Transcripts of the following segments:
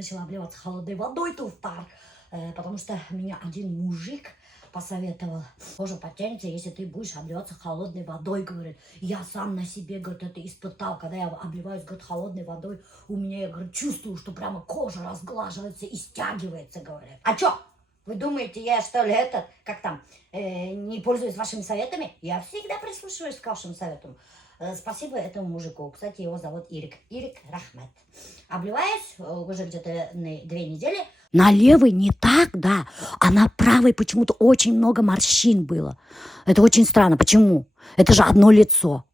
начала обливаться холодной водой, туфтар, потому что меня один мужик посоветовал, кожа подтянется, если ты будешь обливаться холодной водой, говорит. Я сам на себе, говорит, это испытал, когда я обливаюсь, говорит, холодной водой, у меня, я, говорит, чувствую, что прямо кожа разглаживается и стягивается, говорит. А чё? Вы думаете, я что ли как там, не пользуюсь вашими советами? Я всегда прислушиваюсь к вашим советам. Спасибо этому мужику. Кстати, его зовут Ирик. Ирик Рахмет. Обливаюсь уже где-то 2 недели. На левой не так, да, а на правой почему-то очень много морщин было. Это очень странно. Почему? Это же одно лицо.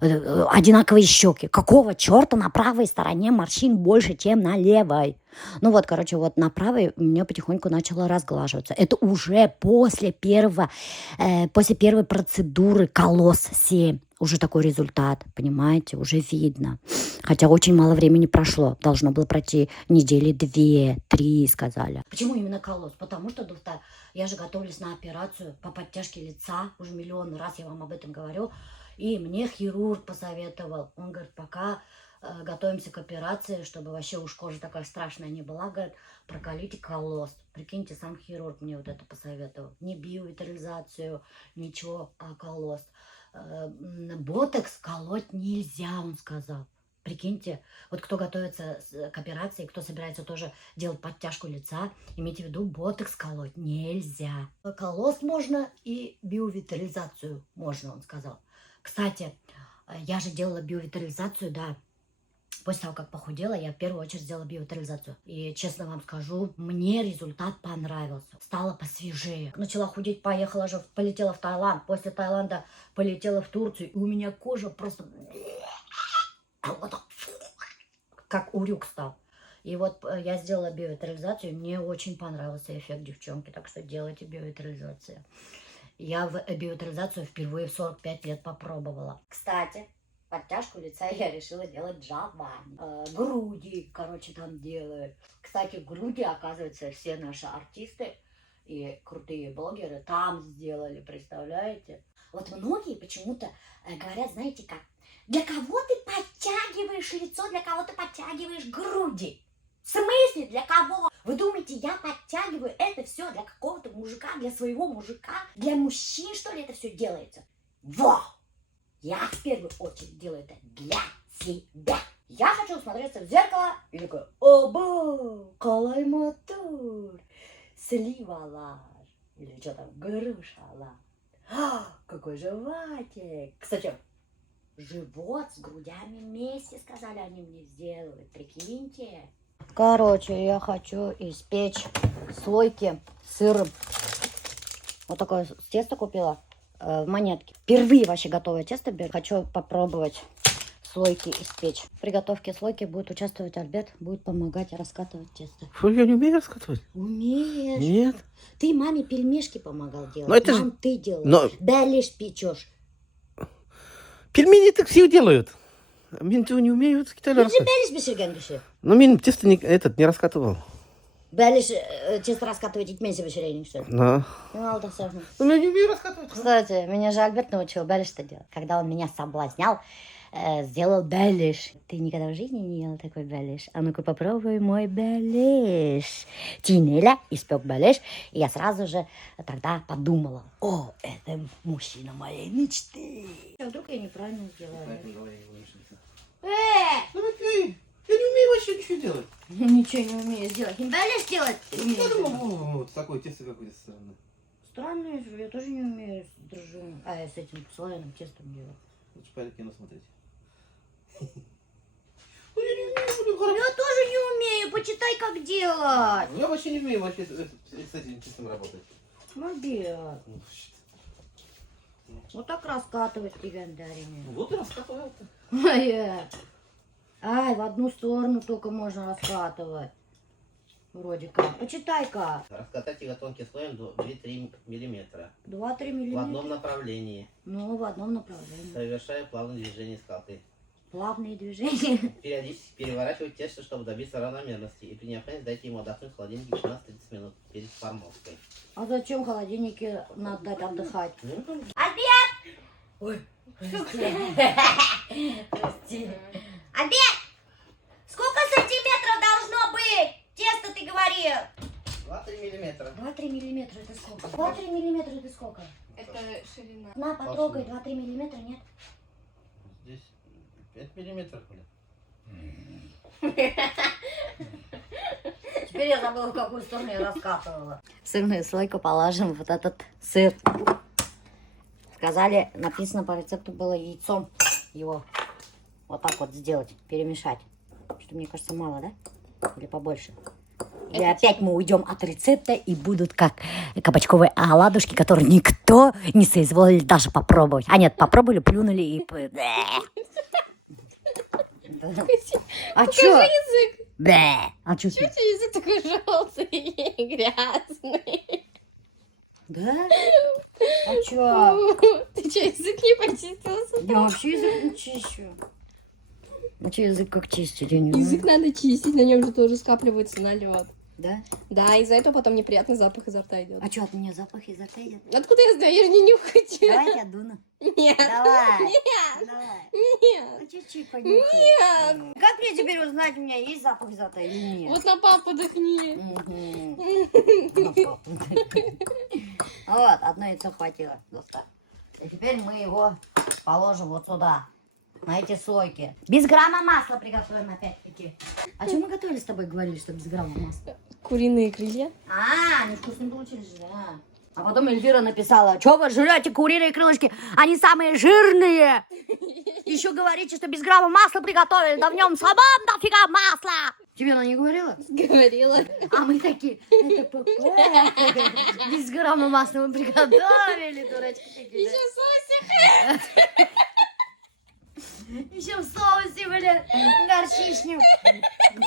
Одинаковые щеки. Какого черта на правой стороне морщин больше, чем на левой? Ну вот, короче, вот на правой у меня потихоньку начало разглаживаться. Это уже после первой процедуры колосс 7. Уже такой результат, понимаете, уже видно. Хотя очень мало времени прошло. Должно было пройти недели 2-3, сказали. Почему именно колосс? Потому что, доктор, я же готовлюсь на операцию по подтяжке лица. Уже миллион раз я вам об этом говорю. И мне хирург посоветовал. Он говорит, пока готовимся к операции, чтобы вообще уж кожа такая страшная не была, говорит, проколите колосс. Прикиньте, сам хирург мне вот это посоветовал. Не биовитализацию, ничего, а колосс. Ботокс колоть нельзя, он сказал. Прикиньте, вот кто готовится к операции, кто собирается тоже делать подтяжку лица, имейте в виду, ботокс колоть нельзя. Колосс можно и биовитализацию можно, он сказал. Кстати, я же делала биовитализацию, да. После того, как похудела, я в первую очередь сделала биовитализацию. И, честно вам скажу, мне результат понравился. Стала посвежее. Начала худеть, полетела в Таиланд. После Таиланда полетела в Турцию. И у меня кожа просто... Вот так, как урюк стал. И вот я сделала биовитализацию. Мне очень понравился эффект, девчонки. Так что делайте биовитализацию. Я в биовитализацию впервые в 45 лет попробовала. Кстати, подтяжку лица я решила делать Джованни. Груди, короче, там делают. Кстати, груди, оказывается, все наши артисты и крутые блогеры там сделали, представляете? Вот многие почему-то говорят, знаете как, для кого ты подтягиваешь лицо, для кого ты подтягиваешь груди? В смысле, для кого? Вы думаете, я подтягиваю это все для какого-то мужика, для своего мужика? Для мужчин, что ли, это все делается? Во! Я в первую очередь делаю это для себя. Я хочу смотреться в зеркало и такой, оба, калай-матур, сливалар, или что там, грушалар. Какой животик. Кстати, живот с грудями вместе, сказали, они мне сделают, прикиньте. Короче, я хочу испечь слойки с сыром. Вот такое тесто купила в Монетке. Впервые вообще готовое тесто беру. Хочу попробовать слойки испечь. В приготовке слойки будет участвовать Альберт, будет помогать раскатывать тесто. Что, я не умею раскатывать? Умеешь? Нет. Ты маме пельмешки помогал делать. Но это Мам, же... ты делаешь. Но... Белишь, печешь. Пельмени так все делают. Мен не умею Ты же белишь бешерген düşü. Ну, мен тесто не раскатывал. Белишь, тесто раскатывать итменсе бешеренин, что ли? Да. Ну, алда сложно. Ну, я не умею раскатывать. Кстати, меня же Альберт научил белиш-то делать. Когда он меня соблазнял, сделал белиш. Ты никогда в жизни не ел такой белиш? А ну-ка попробуй мой белиш. Тинеля испек белиш. И я сразу же тогда подумала, о, это мужчина моей мечты. А вдруг я неправильно сделала? Ну, я не умею вообще ничего делать. Ничего не умею сделать. Не белиш делать? Вот такое тесто какое-то странное. Странное же, я тоже не умею с дрожжевым, с этим слоеным тестом делать. Лучше пойду кино смотреть. Я тоже не умею, почитай, как делать. Я вообще не умею вообще с этим тестом работать. Молодец. Вот так раскатывать легендарами. Вот и раскатывал-то. Ай, в одну сторону только можно раскатывать. Вроде как. Почитай-ка. Раскатать его тонким слоем до 2-3 миллиметра. 2-3 В миллиметра. одном направлении. Ну, в одном направлении. Совершая плавные движения скалки. Плавные движения. Периодически переворачивать тесто, чтобы добиться равномерности. И при необходимости дайте ему отдохнуть в холодильнике 15-30 минут перед формовкой. А зачем в холодильнике надо дать отдыхать? Обед! Ой, Прости. Обед! Сколько сантиметров должно быть? ты говорил? 2-3 миллиметра. 2-3 миллиметра это сколько? 2-3 миллиметра это сколько? Это ширина. На, потрогай, 2-3 миллиметра, нет? Здесь 5 миллиметров, блин. Теперь я забыла, в какую сторону я раскатывала. В сырную слойку положим вот этот сыр. Сказали, написано по рецепту было яйцом его вот так вот сделать, перемешать. Что, мне кажется, мало, да? Или побольше? И опять мы уйдем от рецепта, и будут как кабачковые оладушки, которые никто не соизволил даже попробовать. А нет, попробовали, плюнули и... А чё? Язык. А чё? Чё у тебя язык такой желтый и грязный? Да? А чё? Ты что, язык не почистился? Я вообще язык не чищу. А чё язык как чистить? Я не Язык знаю. надо чистить, на нем же тоже скапливается налет. Да? Да, из-за этого потом неприятный запах изо рта идет. А чё, от меня запах изо рта идет? Откуда я знаю, я же не нюхать. Давай я дуну. Нет. Давай. Нет. Давай. Нет. Ну, чуть-чуть понюхай. Нет. Как мне теперь узнать, у меня есть запах изо рта или нет? Вот на папу дыхни. Мгм. Вот, одно яйцо хватило. И теперь мы его положим вот сюда, на эти слойки. Без грамма масла приготовим опять-таки. А что мы готовили с тобой, говорили, что без грамма масла? Куриные крылья. А, они вкусные получились же, да. А потом Эльвира написала, что вы жрете куриные крылышки, они самые жирные. Еще говорите, что без грамма масла приготовили, да в нем слабом дофига масла. Тебе она не говорила? Говорила. А мы такие, это ПП. Без грамма масла мы приготовили, дурачки такие. Еще сосик. Еще в соусе, блин, горчичнем.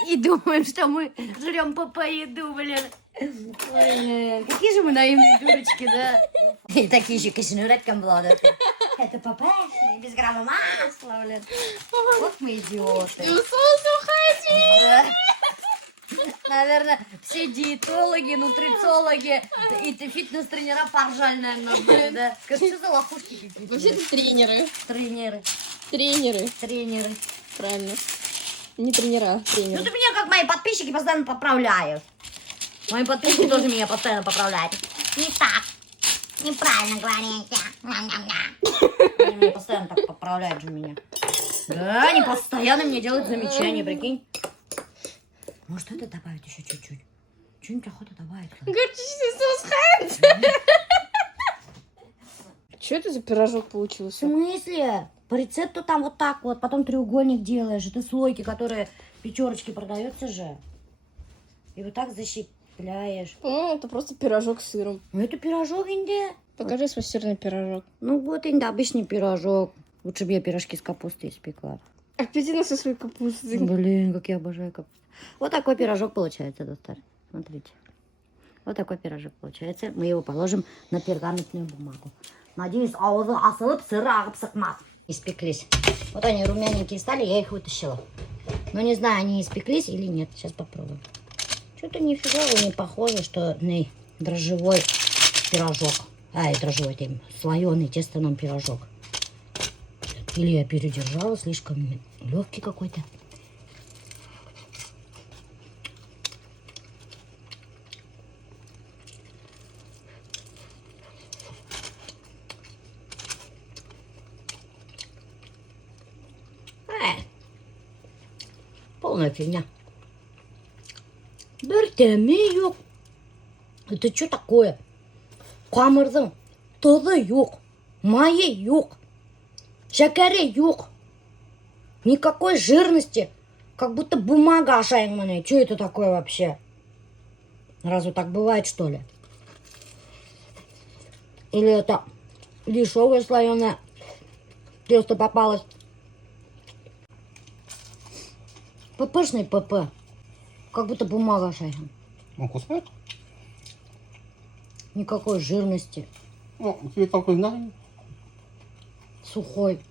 И думаем, что мы жрем ПП еду, блин. Ой, какие же мы наивные дурочки, да? И такие еще кишнюреткам блада. Это ПП, без грамма масла, блин. Вот мы идиоты. И соус уходи. Да. Наверное, все диетологи, нутрициологи и фитнес-тренера поржали, наверное, блин, да? Скажи, что за лохушки какие-то? Вообще-то тренеры. Тренеры. Тренеры. Тренеры. Правильно. Не тренера, Ну тренеры. ты меня, как мои подписчики, постоянно поправляют. Мои подписчики тоже меня постоянно поправляют. Не так. Неправильно говорите. Они меня постоянно так поправляют же меня. Да, они постоянно мне делают замечания, прикинь. Может, это добавить еще чуть-чуть? Что-нибудь охота добавить? Горчичный соус хайт. Что это за пирожок В получился? смысле? По рецепту там вот так вот, потом треугольник делаешь. Это слойки, которые пятерочки продаются же. И вот так защипляешь. По-моему, это просто пирожок с сыром. Ну это пирожок, инде. Покажи свой сырный пирожок. Ну вот, инде, обычный пирожок. Лучше бы я пирожки с капустой испекла. Аппетитно со своей капустой. Блин, как я обожаю капусту. Вот такой пирожок получается, доктор. Смотрите. Вот такой пирожок получается. Мы его положим на пергаментную бумагу. Надеюсь, аузы асылып, сыры ағып сықмас. Испеклись. Вот они румяненькие стали, я их вытащила. Но не знаю, они испеклись или нет. Сейчас попробуем. Что-то нифига не похоже, что дрожжевой пирожок. Ай, дрожжевой, тем слоеный тестяной пирожок. Или я передержала, слишком легкий какой-то. Полная фигня. Bir temi yok. Это что такое? Қамырдың тұзы yok. Майы yok. Шәкәрі yok. Никакой жирности. Как будто бумага ошаянная. Что это такое вообще? Разве так бывает, что ли? Или это дешевое слоеное тесто попалось? ППшный ПП. Как будто бумага шайхан. Ну, вкусно. Никакой жирности. Ну, тебе такой надо. Сухой.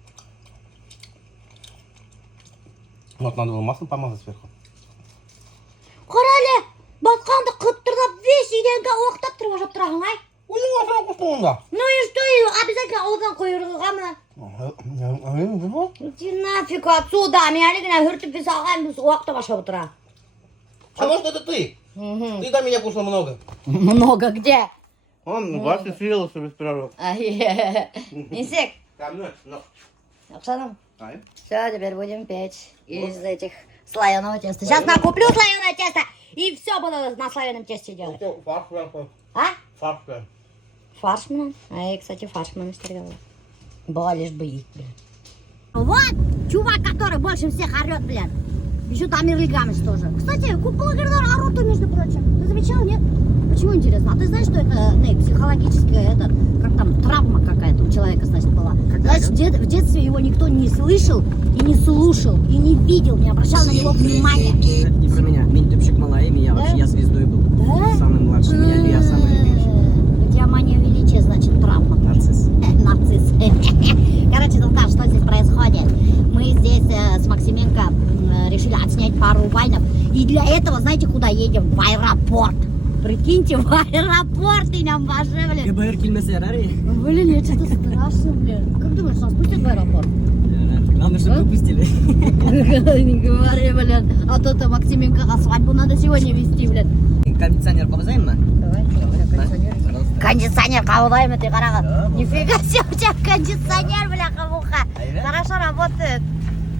Вот надо было маслом помазать сверху. Қарале, батқанды қыттырдап, весь еденге оқтап тұрып тұрағың, ай. Өзің осыған вкусно онда. Ну и что, и обязательно ауыздан қойырға ма? Иди нафиг отсюда, меня лигна хүртіп бес ағайын біз оқтап ашап отыра. А может это ты? Ты до меня кушал много. Много где? Он, Вася съелся без пирожок. Несик. Там, ну. Оксана, Ай. все, теперь будем печь из этих слоеного теста. Сейчас накуплю слоеное тесто и все буду на слоеном тесте делать. Фарш прям. А? Фарш прям. Фаршман? А я, кстати, фаршман стерегала. Была лишь бы их, блин. Вот чувак, который больше всех орет, блин. Еще там Ирлигамыч тоже. Кстати, куполагердар орут, между прочим. Ты замечал, нет? Почему интересно? А ты знаешь, что это психологическая, как там, травма какая-то у человека, значит, была? Значит, в детстве его никто не слышал, и не слушал, и не видел, не обращал на него внимания. Это не про меня. Минтупчик Малаеми, я звездой был. Да? Самый младший, меня Илья самый любимый. У тебя мания величия, значит, травма. Нарцисс. Нарцисс. Короче, Золтан, что здесь происходит? Мы здесь с Максименко решили отснять пару вайнов. И для этого, знаете, куда едем? В аэропорт. Прикиньте, в аэропорт и нам вообще, блин. ГБР келмесе ярар. Блин, мне что-то страшно, блин. Как думаешь, нас пустят в аэропорт? Главное, чтобы выпустили. Не говори, блин. А то-то Максименко свадьбу надо сегодня вести, блин. Кондиционер побазаем мы? Давай, кондиционер. Кондиционер қабылдаймын, ты қарағат. Нифига себе, у тебя кондиционер, бляха-муха. Хорошо работает.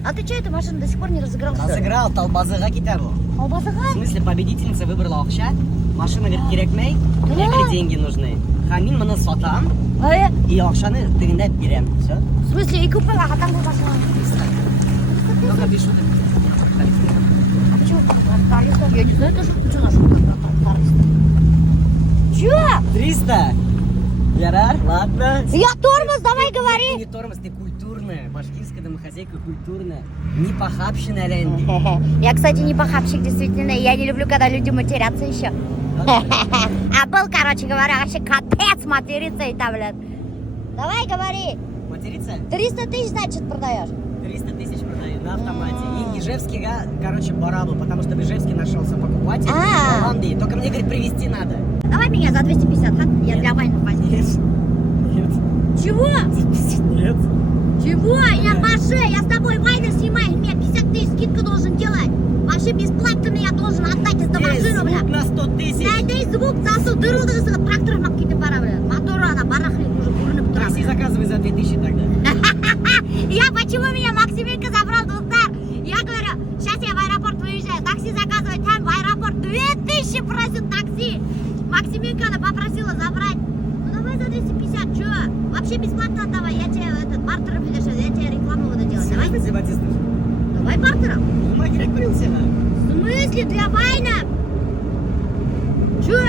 А ты что, эта машина до сих пор не разыгрался? Разыграл, талбазыға кетер ол. В Албазыға? смысле, победительница выбрала ақша. Машина говорит, керекмей. Я говорю, деньги нужны. Хамин мына сатам. И ақшаны тегінде берем. Все. В смысле, и купила, а там был машина? Только без шуток. А почему тракториста? Я не знаю даже, что нашел тракториста. Чё? 300. Ярар, ладно. Я тормоз, давай Ты говори. не тормоз, ты культурная. Башкирская домохозяйка культурная. Не похабщенная, Лэнди. Я, кстати, не похабщик, действительно. Я не люблю, когда люди матерятся еще. А был, короче говоря, вообще капец материться и там, блядь. Давай говори. Материться? 300 тысяч, значит, продаешь? 300 тысяч продаю на автомате. И Ижевский, короче, барабу, потому что в Ижевске нашелся покупатель. А. Голландии. Только мне, говорит, привезти надо. Давай меня за 250, а? Я для войны возьму. Нет. Чего? Нет. Чего? Я Паше, я с тобой войны снимаю, мне 50 тысяч скидку должен делать. Вообще бесплатно меня должен отдать из машину, бля. Звук на 100 тысяч. Найди звук, засу, дыру дырысыға тракторға кетіп бара, бля. Моторы ана барахлит уже көрініп Такси тұрады. заказывай за 2000 тогда. Я почему меня Максименко забрал, достар? Я говорю, сейчас я в аэропорт выезжаю, такси заказывать, там в аэропорт 2000 просит такси. Максименко она попросила забрать. Ну давай за 250, чё? Вообще бесплатно отдавай, я тебе бартером или что, я тебе рекламу буду делать, давай? Спасибо, тебе. Давай бартером. Ну, магия курился, да? В смысле, для вайна? Чё?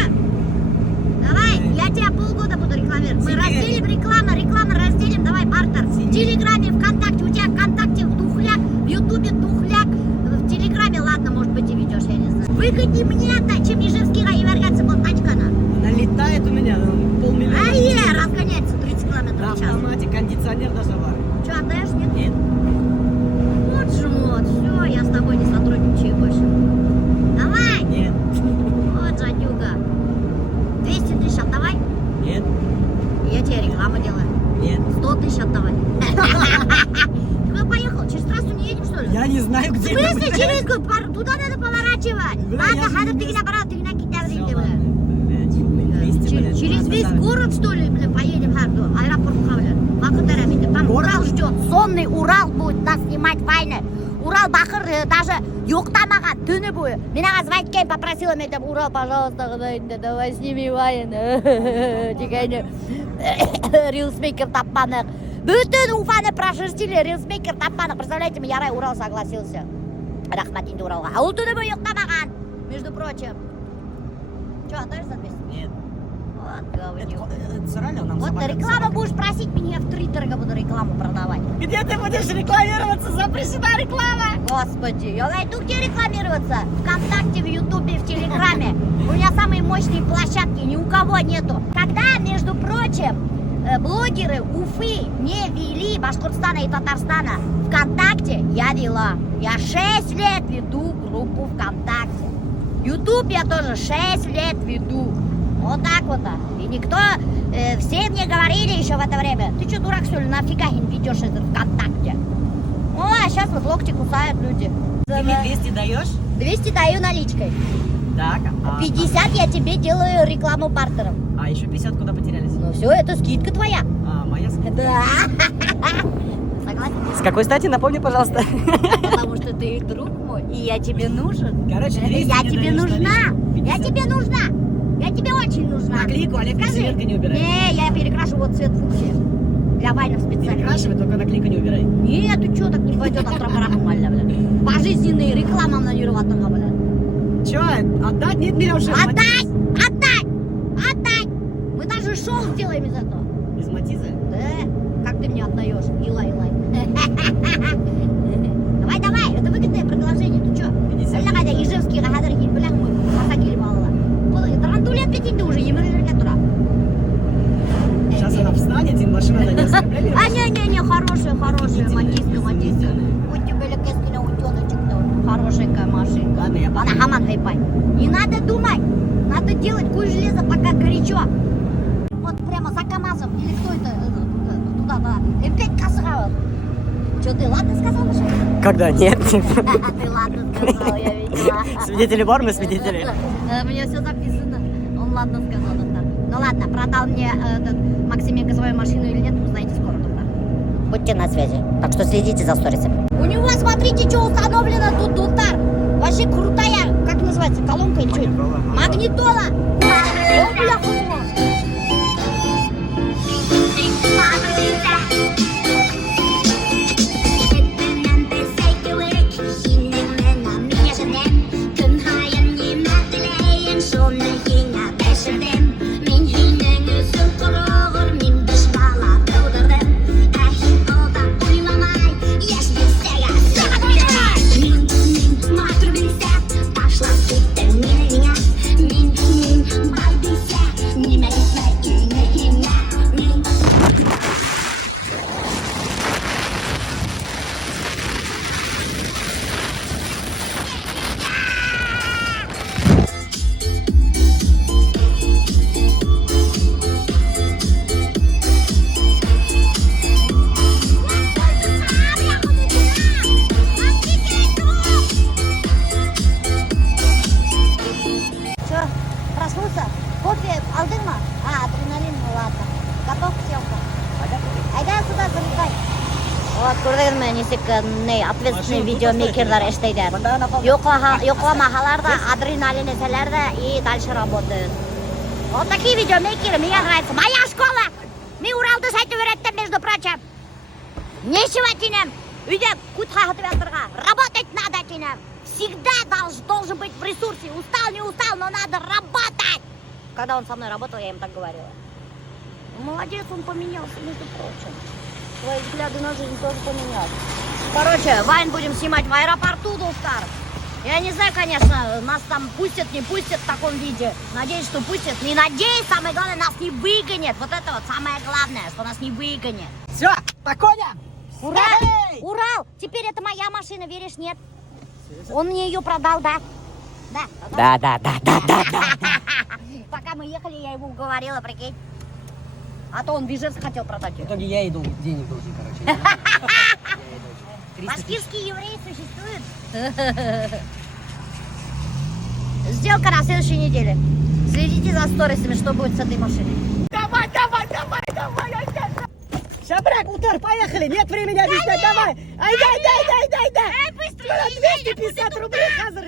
Давай, я тебя полгода буду рекламировать. Мы разделим реклама разделим, давай бартер. В Телеграме, ВКонтакте, у тебя ВКонтакте духляк, в Ютубе духляк, в Телеграме, ладно, может быть, и ведешь, я не знаю. Выгоднее мне отдать, чем Ижевскийға ебергаться был тачкана. Она летает у меня, полмиллиона. Разгоняется 30 На километров в час. автомате кондиционер даже бар. Чё, отдаешь, нет? Нет. Вот жмот, все, я с тобой не сотрудничаю больше. Давай, Нет. вот жадюга. 200 тысяч отдавай, Нет. я тебе рекламу делаю. Нет. 100 тысяч отдавай. Куда поехал? Через трассу не едем, что ли? Я не знаю, В где смысле, это. через туда надо поворачивать. Бля, Ладно, я же хадыр не тигина барат, тигина китер Всё, дейді, бля. ладно. Блядь, фу, 200, блядь. Через весь город, что ли, бля, поедем в аэропортқа, бля. Бақыт әремейді. Там Урал ждет. Сонный Урал будет нас снимать войны. Урал Бақыр даже yoқтамаған түні бойы. Мен аға звонить попросила, мен там, Урал, пожалуйста, құдайында, давай сними войны. Дегенде рилсмейкер таппанық. Бүтін Уфаны прошерстили, рилсмейкер таппанық. Представляете, Ярай Урал согласился. Рахмат енді Уралға. А ол түні бойы yoқтамаған, между прочим. Че, отдаешь за 200? Нет. Вот, говорю. Это срали, нам Вот собака- реклама будешь просить меня в Твиттере, буду рекламу продавать. Где ты будешь рекламироваться? Запрещена реклама. Господи, я найду где рекламироваться. ВКонтакте, в Ютубе, в Телеграме. У меня самые мощные площадки, ни у кого нету. Когда, между прочим, блогеры Уфы не вели Башкортостана и Татарстана ВКонтакте, я вела. Я 6 лет веду группу ВКонтакте. Ютуб я тоже 6 лет веду. Вот так вот. И никто, все мне говорили еще в это время, ты что, дурак, что ли, нафига им ведешь это ВКонтакте? О, а сейчас вот локти кусают люди. Ты мне 200 даешь? 200 даю наличкой. Так, 50 я тебе делаю рекламу бартером. а еще 50 куда потерялись? Ну все, это скидка твоя. А, моя скидка. Да. Согласен? С какой стати, напомни, пожалуйста. Потому что ты друг мой, и я тебе нужен. Короче, 200 Я мне тебе даешь, нужна. наличку. Я 50. тебе нужна. Я тебе очень нужна. Наклейку Олег Цветка не убирай. Не, я перекрашу вот цвет фуксии. Для Вайнов специально. Перекрашивай, только наклейку не убирай. Нет, ты что, так не пойдет, антропорахмальна, блядь. Пожизненные реклама на нерватого, блядь. Че, отдать? Нет, берем шеф. Отдай! Отдай! Отдай! Мы даже шоу сделаем из этого. Из Матиза? Да? Как ты мне отдаешь? Илай. Давай, давай, это выгодное предложение, ты чё? 50. Әллә Ижевский кадәр килбеләң мы аса килеп алалар. Бұл Тарантулет бит инде уже емерелергә тора. Сейчас она встанет, и машина на нее оскорбление. А не, хорошая, матиска. Будьте белекескина утеночек-то, хорошенькая машинка. Ладно, я Она подумаю. хаман хайпай. Не надо думать, надо делать куй железо, пока горячо. Вот прямо за КамАЗом, или кто это, туда, М5 косыгал. Что, ты ладно сказал, Маша? Когда? Нет. Ты ладно сказал, я видела. Свидетели Бормы, свидетели. Мне все записано. Он ладно сказал, доктор. Ну ладно, продал мне этот Максименко свою машину или нет, узнаете скоро, доктор. Будьте на связи, так что следите за сторисами. У него, смотрите, что установлено тут, доктор. Вообще крутая, как называется, колонка или что это? Магнитола. О, бляха. Проснулся? Кофе алдың ма? Адреналин, ну ладно. Готов к съемкам? Айда сюда залетай. Вот, көрдіңізбі несек ответственный видеомейкерлер эштейдер. Йоқламахалар да, адреналин эселер да и дальше работают. Вот такие видеомейкеры, мне нравится. Моя школа! Мен Уралды сайтып үйреттім, между прочим. Нечего тенем. Үйде кутқа хатып жатырға. Работать надо тенем. Всегда должен быть в ресурсе. Устал, не устал, но надо работать. Когда он со мной работал, я им так говорила. Молодец, он поменялся, между прочим. Твои взгляды на жизнь тоже поменялись. Короче, Вайн будем снимать в аэропорту, доктор. Я не знаю, конечно, нас там пустят, не пустят в таком виде. Надеюсь, что пустят. Не надеюсь, самое главное, нас не выгонят. Вот это вот самое главное, что нас не выгонят. Все, по коням! Ура! Урал! Теперь это моя машина, веришь, нет? Он мне ее продал, да? Да. Пока мы ехали, я его уговорила, прикинь. А то он в Ижевск хотел продать В ее. итоге я иду денег должен, короче. Башкирские евреи существуют? Сделка на следующей неделе. Следите за сторисами, что будет с этой машиной. Давай! Шабрак, утор, поехали! Нет времени объяснять, давай! Айда! Эй, быстрее! 250 рублей, хазар!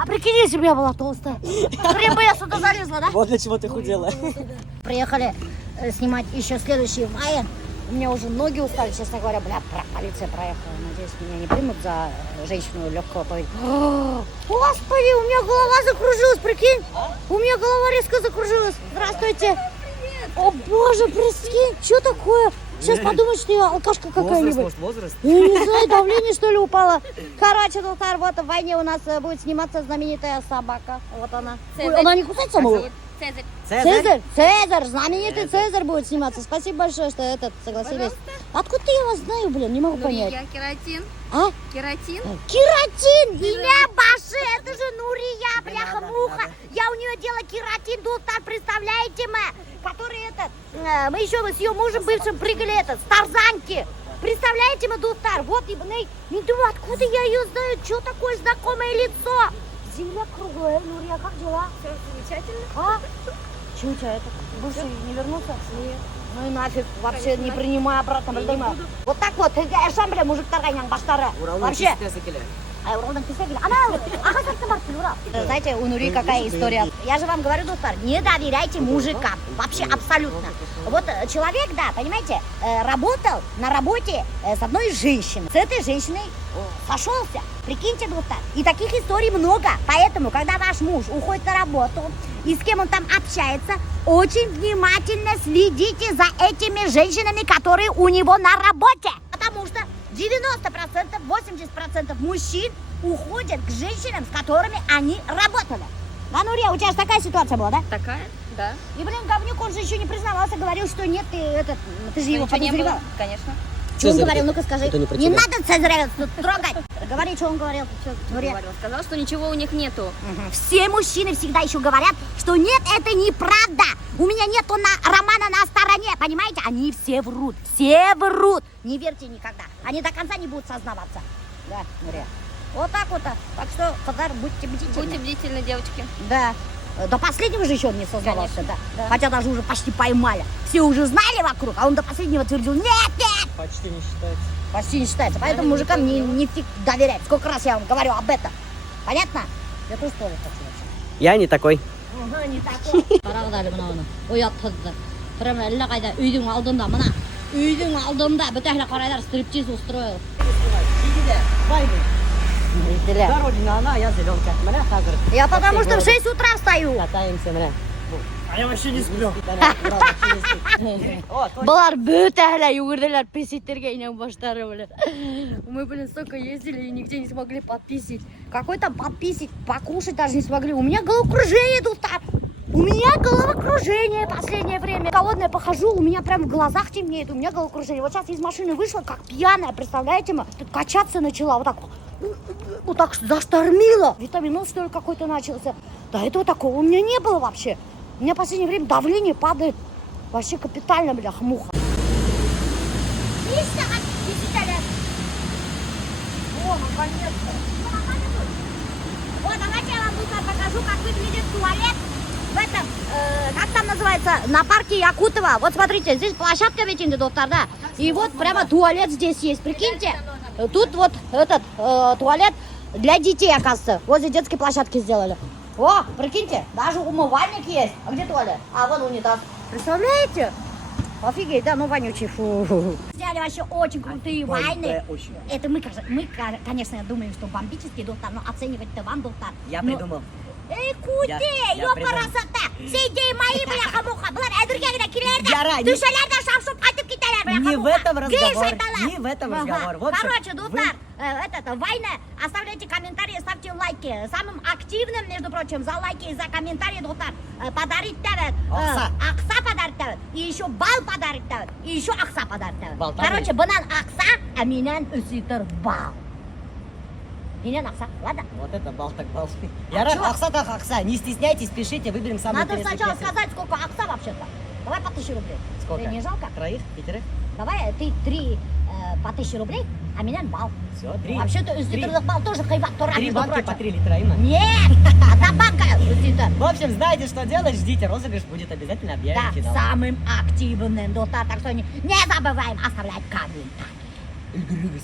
А прикинь, если бы я была толстая. Хрен бы я сюда залезла, да? Вот для чего ты худела. Приехали снимать еще следующий Вайн. У меня уже ноги устали, честно говоря. Бля, полиция проехала. Надеюсь, меня не примут за женщину легкого поведения. Господи, у меня голова закружилась, прикинь. У меня голова резко закружилась. Здравствуйте. О боже, прикинь, что такое? Сейчас подумают, что я алкашка какая-нибудь. Возраст? Я не знаю, давление что ли упало. Короче, доктор, вот в войне у нас будет сниматься знаменитая собака. Вот она. Ой, она не кусает самого? Цезарь. Цезарь, знаменитый Цезарь будет сниматься. Спасибо большое, что согласились. Откуда я вас знаю, блин, не могу понять. Нурия, кератин. А? Кератин. Кератин! Имя Баши! Это же Нурия, бляха-муха! Я у нее делала кератин, доктор, представляете мы? Который мы еще с ее мужем бывшим прыгали с тарзанки. Представляете, мы доктор, вот и не думаю, откуда я ее знаю, что такое знакомое лицо. Земля круглая, Нурия, как дела? Все замечательно. А? Чего у тебя это? Бывший не вернулся? Нет. Ну и нафиг, вообще не принимай обратно, білдеймі. Вот так вот, әшам біле мужиктарға ең баштары. Вообще. Уралдан кесекілі. Ана, аға сәтті барып Урал. Знаете, у Нури какая история. Я же вам говорю, доктор, не доверяйте мужикам. Вообще абсолютно. Вот человек, да, понимаете, работал на работе с одной женщиной. С этой женщиной сошелся. Прикиньте, доктор. И таких историй много. Поэтому, когда ваш муж уходит на работу, и с кем он там общается, очень внимательно следите за этими женщинами, которые у него на работе. Потому что 90%, 80% мужчин уходят к женщинам, с которыми они работали. Да, Нурия, у тебя же такая ситуация была, да? Такая? Да. И, блин, говнюк, он же еще не признавался, говорил, что нет, ты же его Ничего не было, подозревал. конечно. Что он говорил? Ну-ка скажи. Это не про Не тебя. надо Цезаря трогать. Говори, что он говорил. Нурия. Говорил. Сказал, что ничего у них нету. Все мужчины всегда еще говорят, что нет, это неправда. У меня нету романа на стороне, понимаете? Они все врут, все врут. Не верьте никогда. Они до конца не будут сознаваться. Да, Нурия. Вот так вот. Так что, Хадар, будьте бдительны. Будьте бдительны, девочки. Да. До последнего же еще он не сознавался, Конечно, да. да. Хотя даже уже почти поймали. Все уже знали вокруг, а он до последнего твердил, нет, нет. Почти не считается. Почти не считается. Поэтому мужикам не фиг доверять. Сколько раз я вам говорю об этом. Понятно? Я тоже тоже хочу вообще. Я не такой. Ага, не такой. Қарағдалі мынауны. Оят қызды. Прямо әлі қайда үйдің алдында мына. Үйдің алдында бітәхлі қарайдар стриптиз устроил. Видите ли? Дорогина она, я зеленка. Меня хазар. Я потому что в 6 утра встаю. Катаемся, меня. А я вообще не сплю. Бұлар бөтәхлі югірділер писиттерге инен баштары, блин. Мы, блин, столько ездили и нигде не смогли подписить. Какой там подписить, покушать даже не смогли. У меня головокружение тут так. У меня головокружение в последнее время. Холодно я похожу, у меня прям в глазах темнеет, у меня головокружение. Вот сейчас из машины вышла, как пьяная, представляете, тут качаться начала, вот так заштормила. Витаминоз, что ли, какой-то начался. До этого такого у меня не было вообще. У меня в последнее время давление падает. Вообще капитально, бляха, муха. О, наконец-то. Вот, давайте я вам быстро покажу, как выглядит туалет в этом, как там называется, на парке Якутова. Вот смотрите, здесь площадка ведь, доктор, да? И вот прямо туалет здесь есть, прикиньте. Тут вот этот туалет для детей, оказывается. Возле детской площадки сделали. О, прикиньте, даже умывальник есть. А где туалет? А, вон унитаз. Представляете? Офигеть, да, ну вонючий. Фу. Сделали вообще очень крутые вайны. Очень. Это мы, конечно, думаем, что бомбический, доктор, но оценивать-то вам, доктор. Я Но- придумал. Эй, куте, Я ёпа придумал. красота. Все идеи мои, бляха-муха. Бұлар әдіргегіне келерді. Яра, не- Дүшелерді шапшып қайтып кетелер, бляха-муха. Не в этом разговор, шайтанlar. не в этом Ага. разговор. В общем, Короче, доктор, вайна, оставляйте комментарии, ставьте лайки. Самым активным, между прочим, за лайки и за комментарии, доктор, подарить тебе. Ақса. Ақса подарить тебе. И еще бал подарить тебе. И еще ақса подарить тебе. Бал Короче, банан ақса, а менен үсітір бал. Менен ақса, ладно? Вот это бал так бал. Я рад, чё? Акса так Акса. Не стесняйтесь, пишите, выберем самый Надо интересный сначала песен. сказать, сколько акса вообще-то. Давай по 1000 рублей. Сколько? Тебе не жалко? Троих? Пятерых? Давай ты 3 по 1000 рублей, а меня бал. Все, три. Вообще-то из Три. литров бал тоже хайват, то Три банки по 3 литра, именно. Нет, одна банка. В общем, знаете, что делать, ждите, розыгрыш будет обязательно Да, объявим финал. самым активным, доктор. Так что не забываем оставлять комментарии. Эльгрюбис.